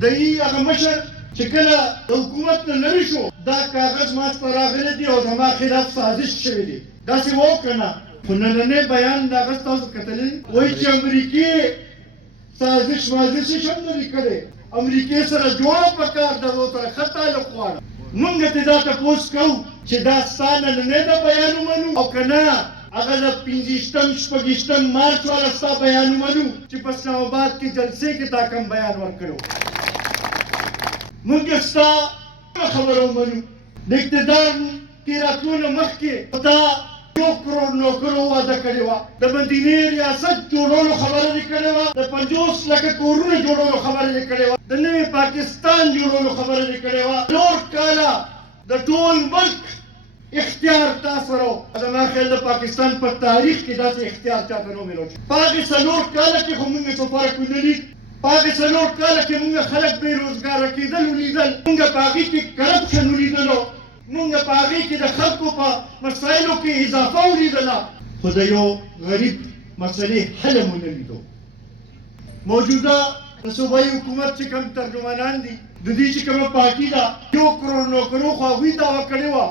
د هغه مشر چې کله د حکومت نه لرې شو دا کاغذ ما ته راغلی دی او زما خلاف سازش شوی دی داسې و که نه خو نننی بیان د هغه تاسو کتلی وایي چې امریکې سازش مازش هم نه دي کړی امریکې سره جوړه پکار ده او سره ښه تعلق غواړه موږ ته دا تپوس کوو چې دا ستا نننی د بیان ومنو او که نه هغه د 25 مارچ والا ستا بیان ومنو چې په اسلام آباد کې جلسې کې تا کوم بیان ورکړو موږ ستا خبره ومنو د اقتدار کې راتلو نه مخکې تا 2 کروڑ نوکرو وعده کړې وه د مدینې ریاست جوړولو خبره دې کړې وه د 50 لکه کورونه جوړولو خبره دې کړې وه د نوي پاکستان جوړولو خبره دې کړې وه 4 کاله د ټول ملک اختیار تا سره و زما خیال د پاکستان په تاریخ کې داسې اختیار چاته نه میلو په هغې 4 کاله کې خو موږ څه فرق ونه لید په هغې 4 کاله کې موږ خلک بېروزګاره کېدل ولیدل موږ په هغې کې کرپشن ولیدلو موږ په هغې کې د خلکو په مسایلو کې اضافه ولیدله خو د یو غریب مسلې حل مو نه لیدو موجوده د صوبایي حکومت چې کوم ترجمانان دي د دې چې کومه پارټي ده 2 کروڑ نوکرو خو هغوی دعوه کړې وه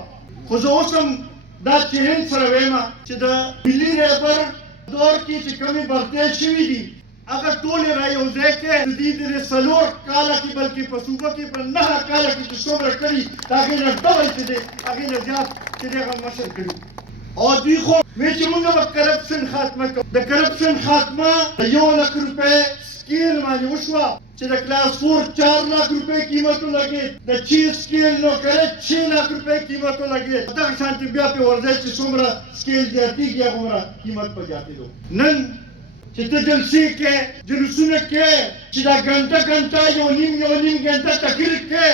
خو زه اوس هم دا چیلنج سره وایم چې د ملي رهبر دور کې چې کومې برتۍ شوي دي هغه ټولې را یو ځای کې د دې د 4 کاله کې بلکې په صوبه کې په 9 کاله کې چې څومره کړي د هغې نه ډبل چې دی هغې نه زیات چې دی هغه مشر کړي او دوی خو وایي چې موږ به کرپشن خاتمه کوو د کرپشن خاتمه د 1 لک روپۍ سکیل باندې وشوه چې د کلاس 4 4 लाख रुपए कीमत लगे د 6 स्केल नौ करे 6 लाख रुपए कीमत लगे دا شانتي بیا په ورځ چې څومره سکیل زیاتیږي هغه قیمت په زیاتې دو نن چې ته جلسې کې جلوسونه کې چې دا ګنټه یو نیم ګنټه تقریر کې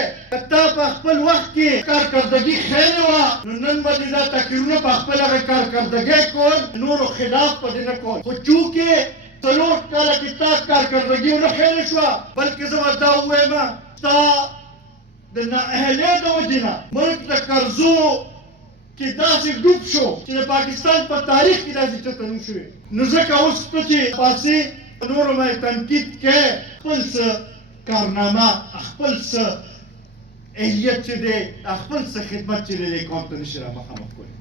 تا په خپل وخت کې کارکردګي خیر وه نو نن باندې دا تقریرونه په خپل هغه کارکردګۍ کول نورو خلاف په دې نه کول خو چونکې 4 کاله کې تا کارکردګي ونه خیره شوه بلکې زه به دا ووایم ستا د نااهلۍ د وجې نه ملک د قرضو کې داسې ډوب شو چې د پاکستان په تاریخ کې داسې چېرته نه شوې نو ځکه اوس ته چې پاسې نورو باندې تنقید کوې خپل څه کارنامه خپل څه اهلیت چې دی خپل څه خدمت چې دی قوم ته نشي را مخامخ کولی